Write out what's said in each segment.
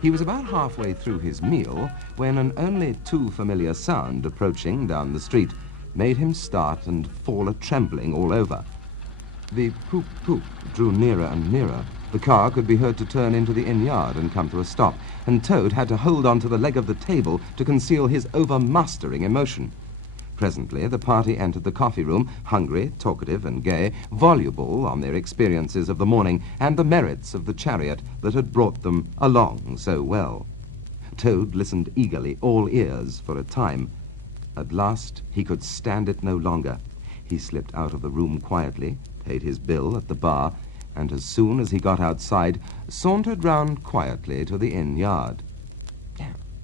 He was about halfway through his meal when an only too familiar sound approaching down the street made him start and fall a-trembling all over. The poop-poop drew nearer and nearer. The car could be heard to turn into the inn yard and come to a stop, and Toad had to hold on to the leg of the table to conceal his overmastering emotion. Presently, the party entered the coffee-room, hungry, talkative, and gay, voluble on their experiences of the morning and the merits of the chariot that had brought them along so well. Toad listened eagerly, all ears, for a time. At last, he could stand it no longer. He slipped out of the room quietly, paid his bill at the bar, and as soon as he got outside, sauntered round quietly to the inn yard.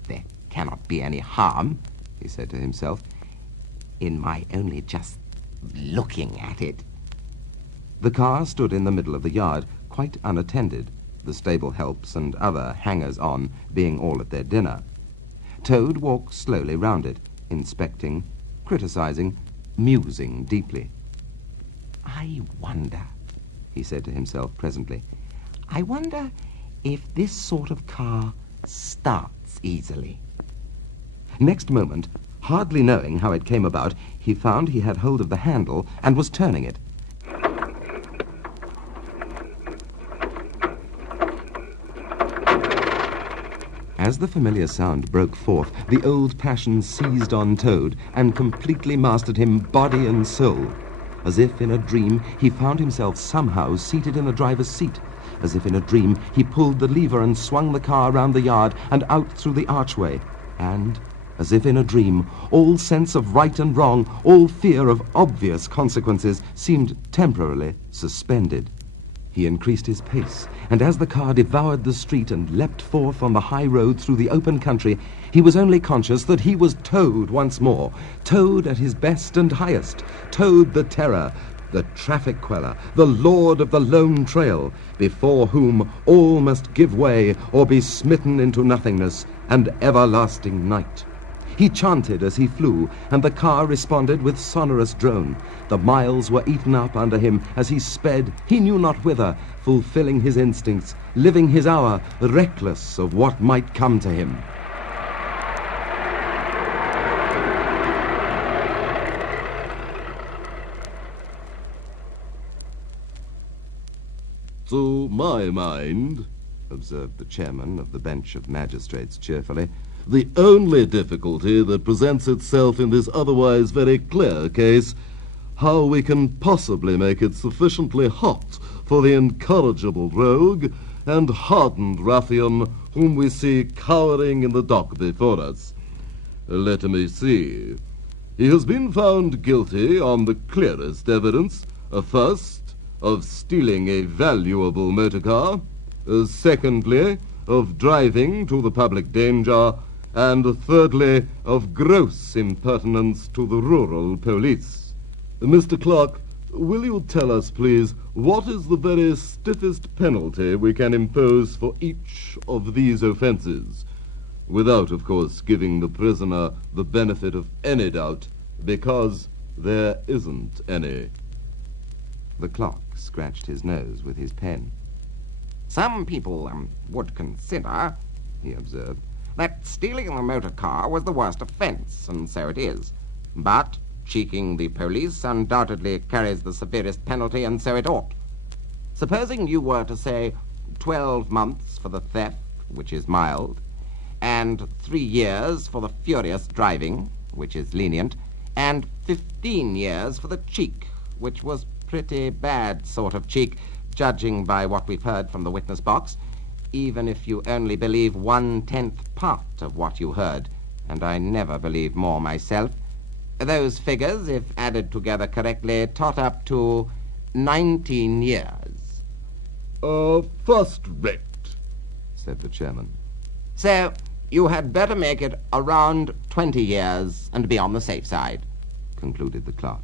"There cannot be any harm," he said to himself, "in my only just looking at it." The car stood in the middle of the yard, quite unattended, the stable helps and other hangers-on being all at their dinner. Toad walked slowly round it, inspecting, criticizing, musing deeply. "I wonder," he said to himself presently, "I wonder if this sort of car starts easily." Next moment, hardly knowing how it came about, he found he had hold of the handle and was turning it. As the familiar sound broke forth, the old passion seized on Toad and completely mastered him body and soul. As if in a dream, he found himself somehow seated in the driver's seat. As if in a dream, he pulled the lever and swung the car round the yard and out through the archway. And, as if in a dream, all sense of right and wrong, all fear of obvious consequences seemed temporarily suspended. He increased his pace, and as the car devoured the street and leapt forth on the high road through the open country, he was only conscious that he was Toad once more, Toad at his best and highest, Toad the terror, the traffic queller, the lord of the lone trail, before whom all must give way or be smitten into nothingness and everlasting night. He chanted as he flew, and the car responded with sonorous drone. The miles were eaten up under him as he sped, he knew not whither, fulfilling his instincts, living his hour, reckless of what might come to him. "To my mind," observed the chairman of the bench of magistrates cheerfully, "the only difficulty that presents itself in this otherwise very clear case, how we can possibly make it sufficiently hot for the incorrigible rogue and hardened ruffian whom we see cowering in the dock before us. Let me see. He has been found guilty on the clearest evidence, first, of stealing a valuable motor car, secondly, of driving to the public danger, and thirdly, of gross impertinence to the rural police. Mr. Clerk, will you tell us, please, what is the very stiffest penalty we can impose for each of these offences, without, of course, giving the prisoner the benefit of any doubt, because there isn't any?" The clock scratched his nose with his pen. "Some people would consider," he observed, "that stealing a motor car was the worst offence, and so it is. But cheeking the police undoubtedly carries the severest penalty, and so it ought. Supposing you were to say 12 months for the theft, which is mild, and 3 years for the furious driving, which is lenient, and 15 years for the cheek, which was pretty bad sort of cheek, judging by what we've heard from the witness box, even if you only believe 1/10 part of what you heard, and I never believe more myself. Those figures, if added together correctly, tot up to 19 years. First rate," said the chairman. So you had better make it around 20 years and be on the safe side," concluded the clerk.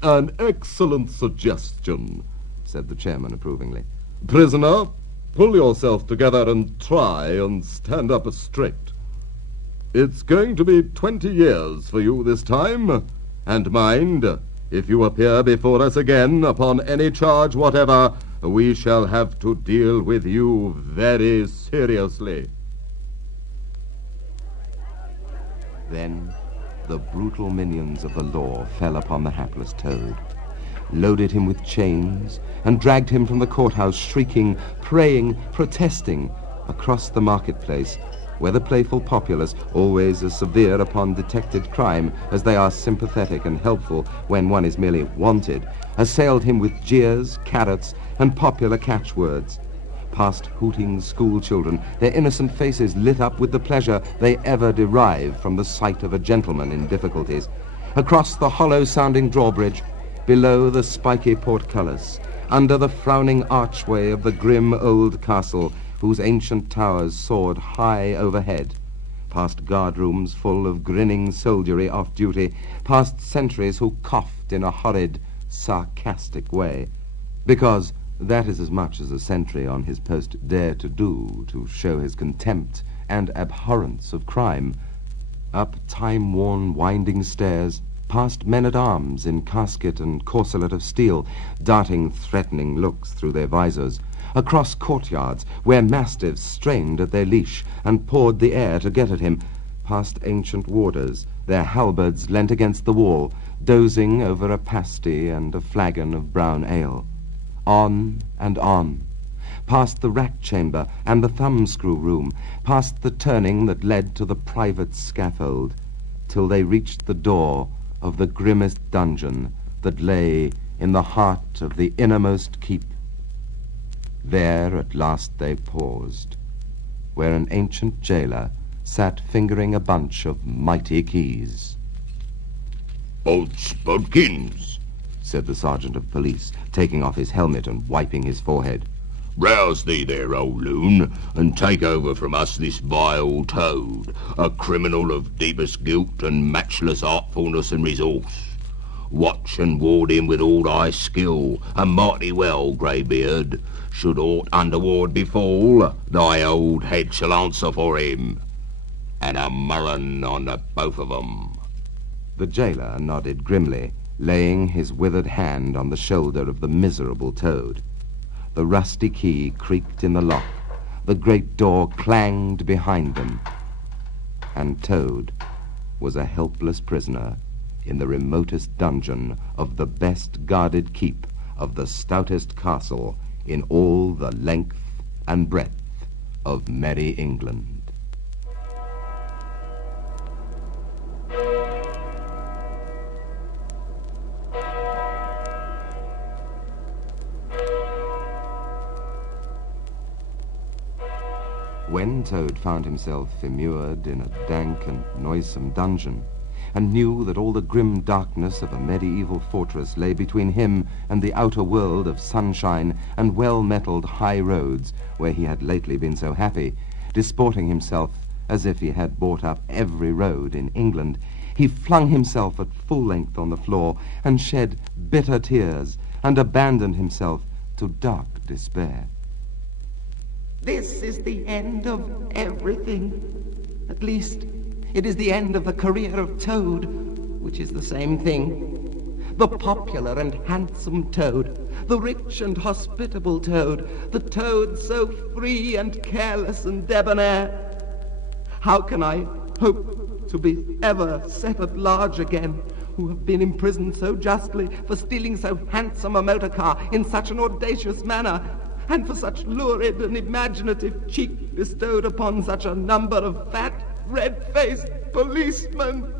"An excellent suggestion," said the chairman approvingly. "Prisoner, pull yourself together and try and stand up straight. It's going to be 20 years for you this time, and mind, if you appear before us again upon any charge whatever, we shall have to deal with you very seriously." Then the brutal minions of the law fell upon the hapless Toad, loaded him with chains, and dragged him from the courthouse, shrieking, praying, protesting, across the marketplace, where the playful populace, always as severe upon detected crime as they are sympathetic and helpful when one is merely wanted, assailed him with jeers, carrots, and popular catchwords. Past hooting school children, their innocent faces lit up with the pleasure they ever derive from the sight of a gentleman in difficulties. Across the hollow-sounding drawbridge, below the spiky portcullis, under the frowning archway of the grim old castle, whose ancient towers soared high overhead, past guard-rooms full of grinning soldiery off duty, past sentries who coughed in a horrid, sarcastic way, because that is as much as a sentry on his post dare to do to show his contempt and abhorrence of crime, up time-worn winding stairs, past men-at-arms in casket and corselet of steel, darting threatening looks through their visors, across courtyards where mastiffs strained at their leash and pawed the air to get at him, past ancient warders, their halberds leant against the wall, dozing over a pasty and a flagon of brown ale. On and on, past the rack chamber and the thumbscrew room, past the turning that led to the private scaffold, till they reached the door of the grimmest dungeon that lay in the heart of the innermost keep. There at last they paused, where an ancient jailer sat fingering a bunch of mighty keys. "Odds bodkins," said the sergeant of police, taking off his helmet and wiping his forehead. "Rouse thee there, old loon, and take over from us this vile Toad, a criminal of deepest guilt and matchless artfulness and resource. Watch and ward him with all thy skill, and mighty well, greybeard. Should aught untoward befall, thy old head shall answer for him. And a murrain on the both of 'em." The jailer nodded grimly, laying his withered hand on the shoulder of the miserable Toad. The rusty key creaked in the lock, the great door clanged behind them, and Toad was a helpless prisoner in the remotest dungeon of the best guarded keep of the stoutest castle in all the length and breadth of merry England. When Toad found himself immured in a dank and noisome dungeon, and knew that all the grim darkness of a medieval fortress lay between him and the outer world of sunshine and well-metalled high roads where he had lately been so happy, disporting himself as if he had bought up every road in England, he flung himself at full length on the floor and shed bitter tears and abandoned himself to dark despair. This is the end of everything. At least, it is the end of the career of Toad, which is the same thing. The popular and handsome Toad, the rich and hospitable Toad, the Toad so free and careless and debonair. How can I hope to be ever set at large again, who have been imprisoned so justly for stealing so handsome a motor car in such an audacious manner, and for such lurid and imaginative cheek bestowed upon such a number of fat, red-faced policemen?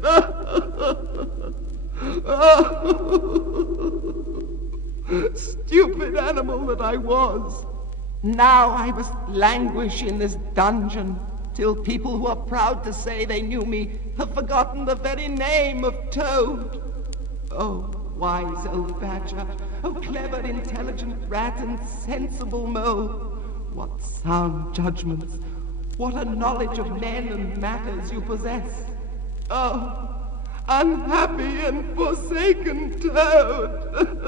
Stupid animal that I was. Now I must languish in this dungeon till people who are proud to say they knew me have forgotten the very name of Toad. Oh, wise old badger, oh clever, intelligent rat and sensible mole, what sound judgments, what a knowledge of men and matters you possess. Oh, unhappy and forsaken Toad!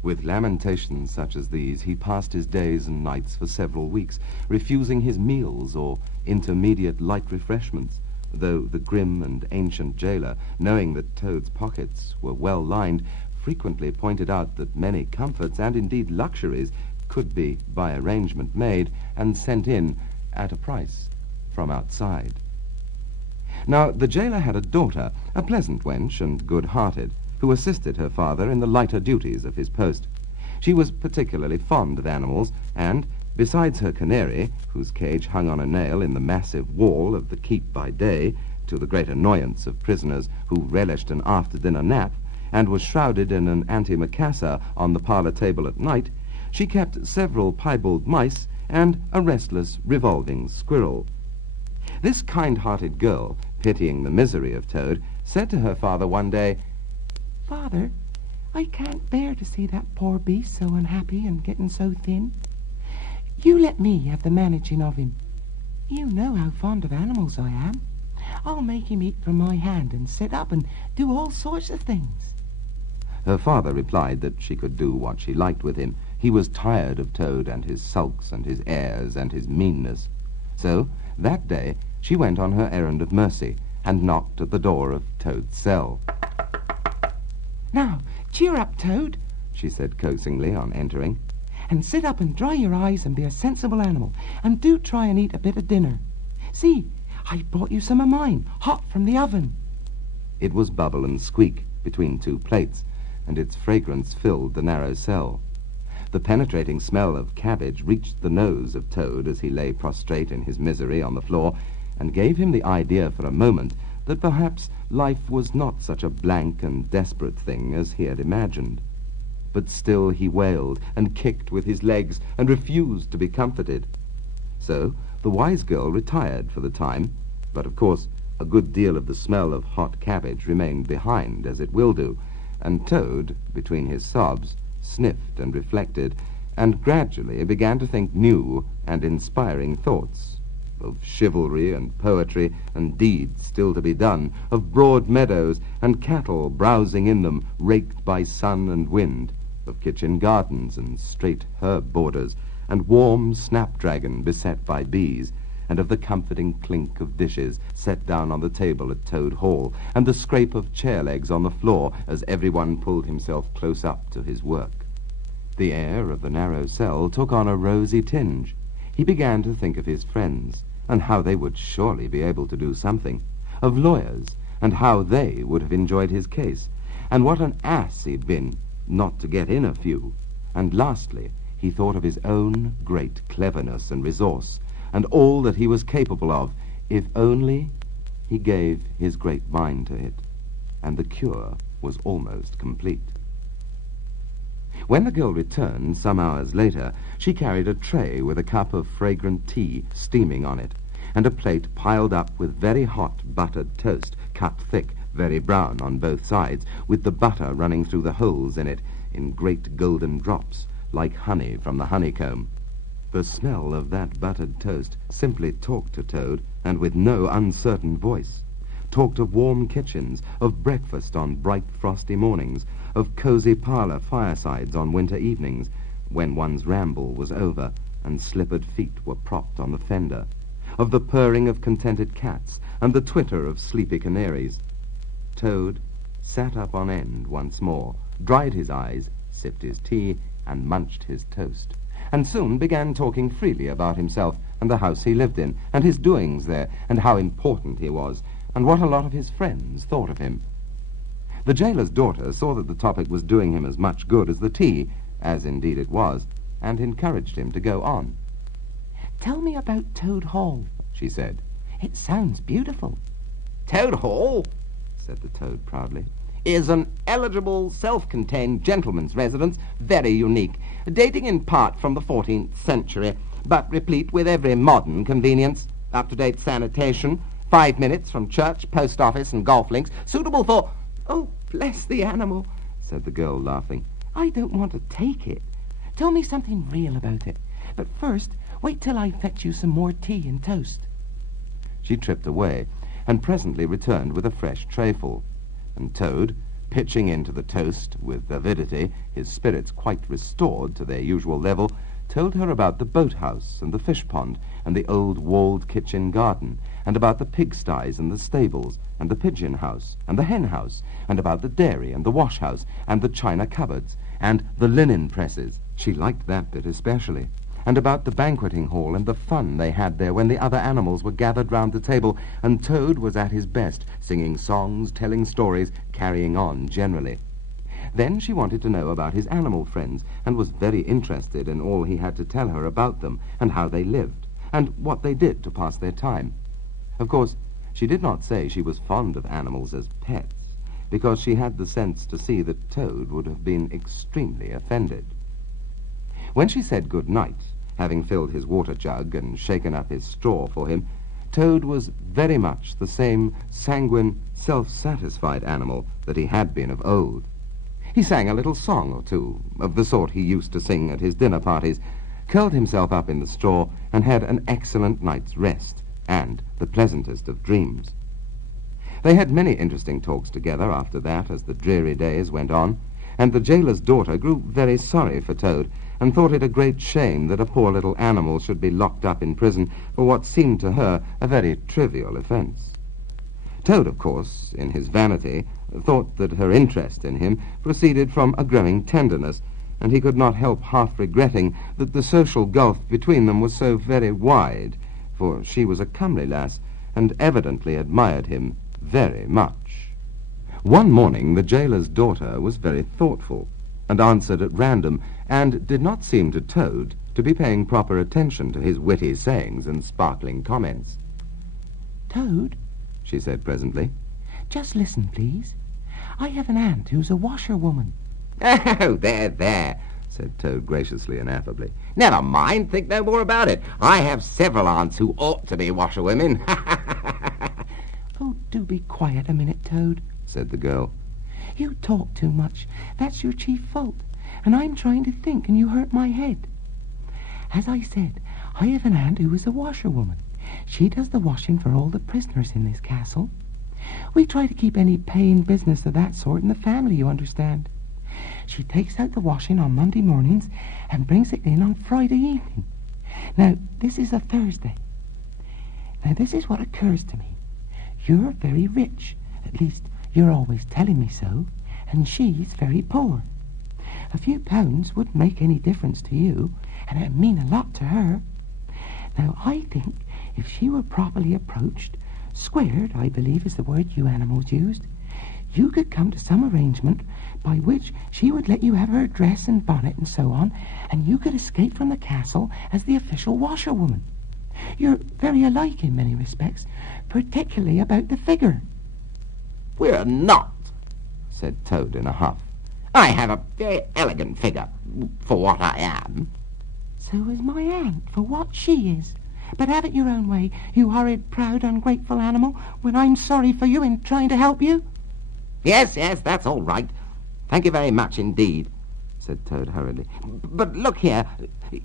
With lamentations such as these, he passed his days and nights for several weeks, refusing his meals or intermediate light refreshments, though the grim and ancient jailer, knowing that Toad's pockets were well lined, frequently pointed out that many comforts and indeed luxuries could be by arrangement made and sent in at a price from outside. Now, the jailer had a daughter, a pleasant wench and good-hearted, who assisted her father in the lighter duties of his post. She was particularly fond of animals, and, besides her canary, whose cage hung on a nail in the massive wall of the keep by day, to the great annoyance of prisoners who relished an after-dinner nap, and was shrouded in an antimacassar on the parlour table at night, she kept several piebald mice and a restless, revolving squirrel. This kind-hearted girl, pitying the misery of Toad, said to her father one day, "Father, I can't bear to see that poor beast so unhappy and getting so thin. You let me have the managing of him. You know how fond of animals I am. I'll make him eat from my hand and sit up and do all sorts of things." Her father replied that she could do what she liked with him. He was tired of Toad and his sulks and his airs and his meanness. So, that day, she went on her errand of mercy and knocked at the door of Toad's cell. "Now, cheer up, Toad," she said coaxingly on entering. "and sit up and dry your eyes and be a sensible animal, and do try and eat a bit of dinner. See, I brought you some of mine, hot from the oven." It was Bubble and Squeak between two plates, and its fragrance filled the narrow cell. The penetrating smell of cabbage reached the nose of Toad as he lay prostrate in his misery on the floor, and gave him the idea for a moment that perhaps life was not such a blank and desperate thing as he had imagined. But still he wailed and kicked with his legs and refused to be comforted. So the wise girl retired for the time, but of course a good deal of the smell of hot cabbage remained behind, as it will do, and Toad, between his sobs, sniffed and reflected, and gradually began to think new and inspiring thoughts, of chivalry and poetry and deeds still to be done, of broad meadows and cattle browsing in them, raked by sun and wind, of kitchen gardens and straight herb borders, and warm snapdragon beset by bees, and of the comforting clink of dishes set down on the table at Toad Hall, and the scrape of chair legs on the floor as everyone pulled himself close up to his work. The air of the narrow cell took on a rosy tinge. He began to think of his friends, and how they would surely be able to do something, of lawyers, and how they would have enjoyed his case, and what an ass he'd been not to get in a few, and lastly he thought of his own great cleverness and resource, and all that he was capable of, if only he gave his great mind to it, and the cure was almost complete. When the girl returned, some hours later, she carried a tray with a cup of fragrant tea steaming on it, and a plate piled up with very hot buttered toast, cut thick, very brown on both sides, with the butter running through the holes in it in great golden drops, like honey from the honeycomb. The smell of that buttered toast simply talked to Toad, and with no uncertain voice. Talked of warm kitchens, of breakfast on bright frosty mornings, of cosy parlour firesides on winter evenings, when one's ramble was over and slippered feet were propped on the fender, of the purring of contented cats and the twitter of sleepy canaries. Toad sat up on end once more, dried his eyes, sipped his tea, and munched his toast, and soon began talking freely about himself and the house he lived in, and his doings there, and how important he was, and what a lot of his friends thought of him. The jailer's daughter saw that the topic was doing him as much good as the tea, as indeed it was, and encouraged him to go on. "Tell me about Toad Hall," she said. "It sounds beautiful." Toad Hall, said the Toad proudly, is an eligible, self-contained gentleman's residence, very unique, dating in part from the 14th century, but replete with every modern convenience, up-to-date sanitation, 5 minutes from church, post office, and golf links, suitable for... "Oh, bless the animal," said the girl, laughing. "I don't want to take it. Tell me something real about it. But first, wait till I fetch you some more tea and toast." She tripped away, and presently returned with a fresh trayful, and Toad, pitching into the toast with avidity, his spirits quite restored to their usual level, told her about the boat-house and the fish-pond and the old walled kitchen garden, and about the pigsties and the stables, and the pigeon-house and the hen-house, and about the dairy and the wash-house and the china cupboards and the linen presses. She liked that bit especially, and about the banqueting hall and the fun they had there when the other animals were gathered round the table, and Toad was at his best, singing songs, telling stories, carrying on generally. Then she wanted to know about his animal friends, and was very interested in all he had to tell her about them, and how they lived, and what they did to pass their time. Of course, she did not say she was fond of animals as pets, because she had the sense to see that Toad would have been extremely offended. When she said good night, having filled his water jug and shaken up his straw for him, Toad was very much the same sanguine, self-satisfied animal that he had been of old. He sang a little song or two, of the sort he used to sing at his dinner parties, curled himself up in the straw, and had an excellent night's rest, and the pleasantest of dreams. They had many interesting talks together after that as the dreary days went on, and the jailer's daughter grew very sorry for Toad, and thought it a great shame that a poor little animal should be locked up in prison for what seemed to her a very trivial offence. Toad, of course, in his vanity, thought that her interest in him proceeded from a growing tenderness, and he could not help half regretting that the social gulf between them was so very wide, for she was a comely lass, and evidently admired him very much. One morning the jailer's daughter was very thoughtful, and answered at random, and did not seem to Toad to be paying proper attention to his witty sayings and sparkling comments. "Toad," she said presently, "just listen, please. I have an aunt who's a washerwoman." "Oh, there," said Toad graciously and affably. "Never mind, think no more about it. I have several aunts who ought to be washerwomen." "Oh, do be quiet a minute, Toad," said the girl. "You talk too much. That's your chief fault. And I'm trying to think, and you hurt my head. As I said, I have an aunt who is a washerwoman. She does the washing for all the prisoners in this castle. We try to keep any paying business of that sort in the family, you understand. She takes out the washing on Monday mornings and brings it in on Friday evening. Now, this is a Thursday. Now, this is what occurs to me. You're very rich, at least you're always telling me so, and she's very poor. A few pounds wouldn't make any difference to you, and it'd mean a lot to her. Now, I think if she were properly approached, squared, I believe is the word you animals used, you could come to some arrangement by which she would let you have her dress and bonnet and so on, and you could escape from the castle as the official washerwoman. You're very alike in many respects, particularly about the figure." "We're not," said Toad in a huff. "I have a very elegant figure, for what I am." "So is my aunt, for what she is. But have it your own way, you horrid, proud, ungrateful animal, when I'm sorry for you in trying to help you." Yes, that's all right. Thank you very much indeed," said Toad hurriedly. "But look here,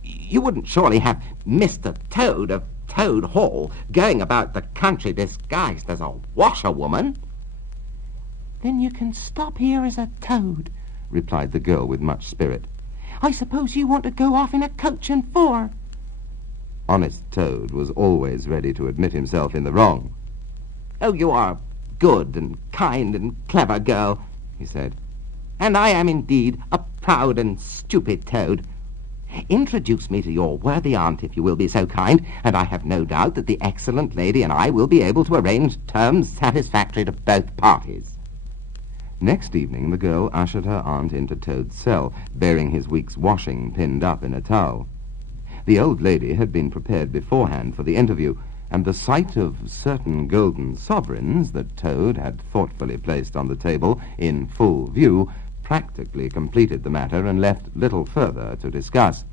you wouldn't surely have Mr. Toad of Toad Hall going about the country disguised as a washerwoman?" "Then you can stop here as a toad," replied the girl with much spirit. "I suppose you want to go off in a coach and four." Honest Toad was always ready to admit himself in the wrong. "Oh, you are a good and kind and clever girl," he said. "And I am indeed a proud and stupid toad. Introduce me to your worthy aunt, if you will be so kind, and I have no doubt that the excellent lady and I will be able to arrange terms satisfactory to both parties." Next evening the girl ushered her aunt into Toad's cell, bearing his week's washing pinned up in a towel. The old lady had been prepared beforehand for the interview, and the sight of certain golden sovereigns that Toad had thoughtfully placed on the table in full view practically completed the matter and left little further to discuss.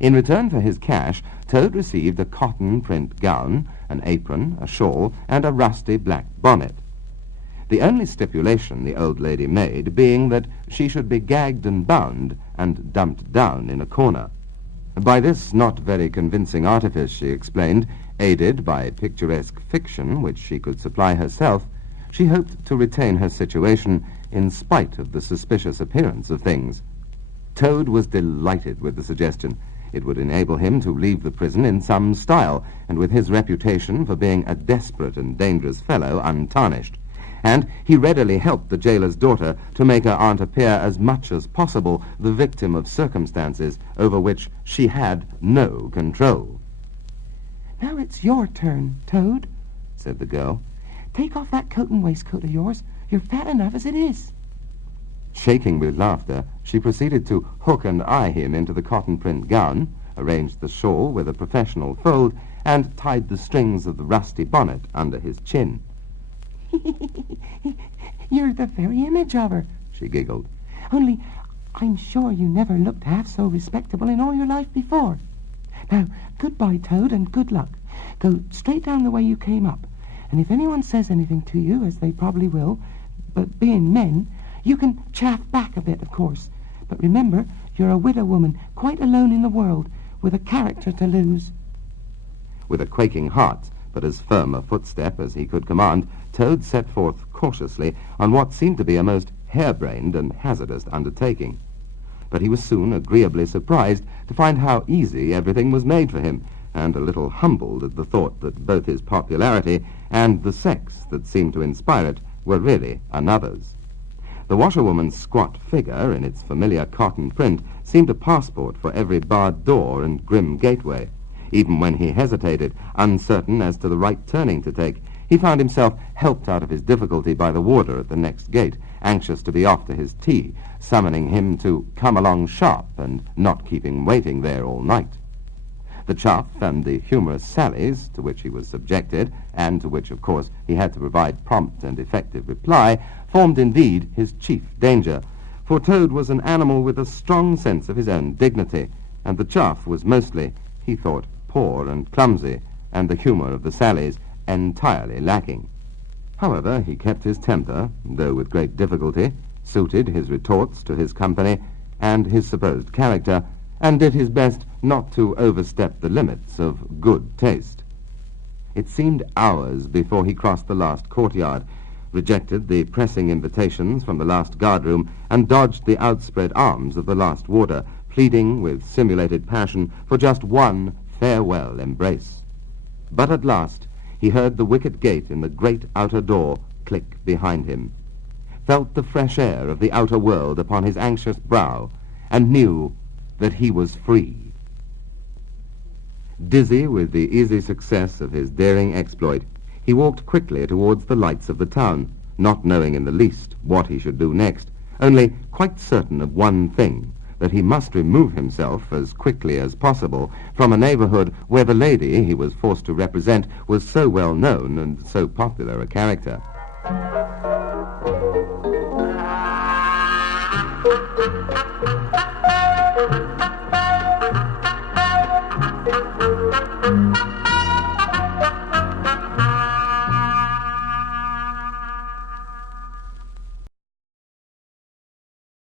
In return for his cash, Toad received a cotton print gown, an apron, a shawl, and a rusty black bonnet. The only stipulation the old lady made being that she should be gagged and bound and dumped down in a corner. By this not very convincing artifice, she explained, aided by picturesque fiction which she could supply herself, she hoped to retain her situation in spite of the suspicious appearance of things. Toad was delighted with the suggestion. It would enable him to leave the prison in some style, and with his reputation for being a desperate and dangerous fellow untarnished. and he readily helped the jailer's daughter to make her aunt appear as much as possible the victim of circumstances over which she had no control. "Now it's your turn, Toad," said the girl. "Take off that coat and waistcoat of yours. You're fat enough as it is." Shaking with laughter, she proceeded to hook and eye him into the cotton print gown, arranged the shawl with a professional fold, and tied the strings of the rusty bonnet under his chin. "You're the very image of her," she giggled. "Only I'm sure you never looked half so respectable in all your life before. Now, goodbye, Toad, and good luck. Go straight down the way you came up, and if anyone says anything to you, as they probably will, but being men, you can chaff back a bit, of course. But remember, you're a widow woman, quite alone in the world, with a character to lose." With a quaking heart, but as firm a footstep as he could command, Toad set forth cautiously on what seemed to be a most harebrained and hazardous undertaking. But he was soon agreeably surprised to find how easy everything was made for him, and a little humbled at the thought that both his popularity and the sex that seemed to inspire it were really another's. The washerwoman's squat figure, in its familiar cotton print, seemed a passport for every barred door and grim gateway. Even when he hesitated, uncertain as to the right turning to take, he found himself helped out of his difficulty by the warder at the next gate, anxious to be off to his tea, summoning him to come along sharp and not keep him waiting there all night. The chuff and the humorous sallies to which he was subjected, and to which, of course, he had to provide prompt and effective reply, formed indeed his chief danger, for Toad was an animal with a strong sense of his own dignity, and the chuff was mostly, he thought, poor and clumsy, and the humour of the sallies entirely lacking. However, he kept his temper, though with great difficulty, suited his retorts to his company and his supposed character, and did his best not to overstep the limits of good taste. It seemed hours before he crossed the last courtyard, rejected the pressing invitations from the last guardroom, and dodged the outspread arms of the last warder, pleading with simulated passion for just one farewell embrace. But at last he heard the wicket gate in the great outer door click behind him, felt the fresh air of the outer world upon his anxious brow, and knew that he was free. Dizzy with the easy success of his daring exploit, he walked quickly towards the lights of the town, not knowing in the least what he should do next, only quite certain of one thing, that he must remove himself as quickly as possible from a neighborhood where the lady he was forced to represent was so well known and so popular a character.